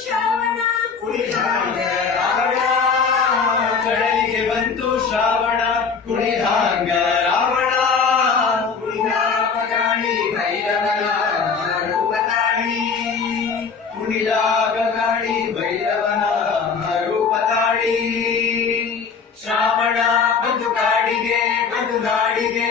ಶ್ರಾವಣ ಕುಣಿದಾಂಗ ರಾವಣ ಕಡಲಿಗೆ ಬಂತು ಶ್ರಾವಣ ಕುಣಿದಾಂಗ ರಾವಣ ಕುಣಿದಾಪ ಗಾಳಿ ಭೈರವನ ರೂಪ ತಾಳಿ ಕುಣಿದಾಗ ಗಾಳಿ ಭೈರವನ ರೂಪ ತಾಳಿ ಶ್ರಾವಣ ಬಂದು ಕಾಡಿಗೆ ಬಂದು ನಾಡಿಗೆ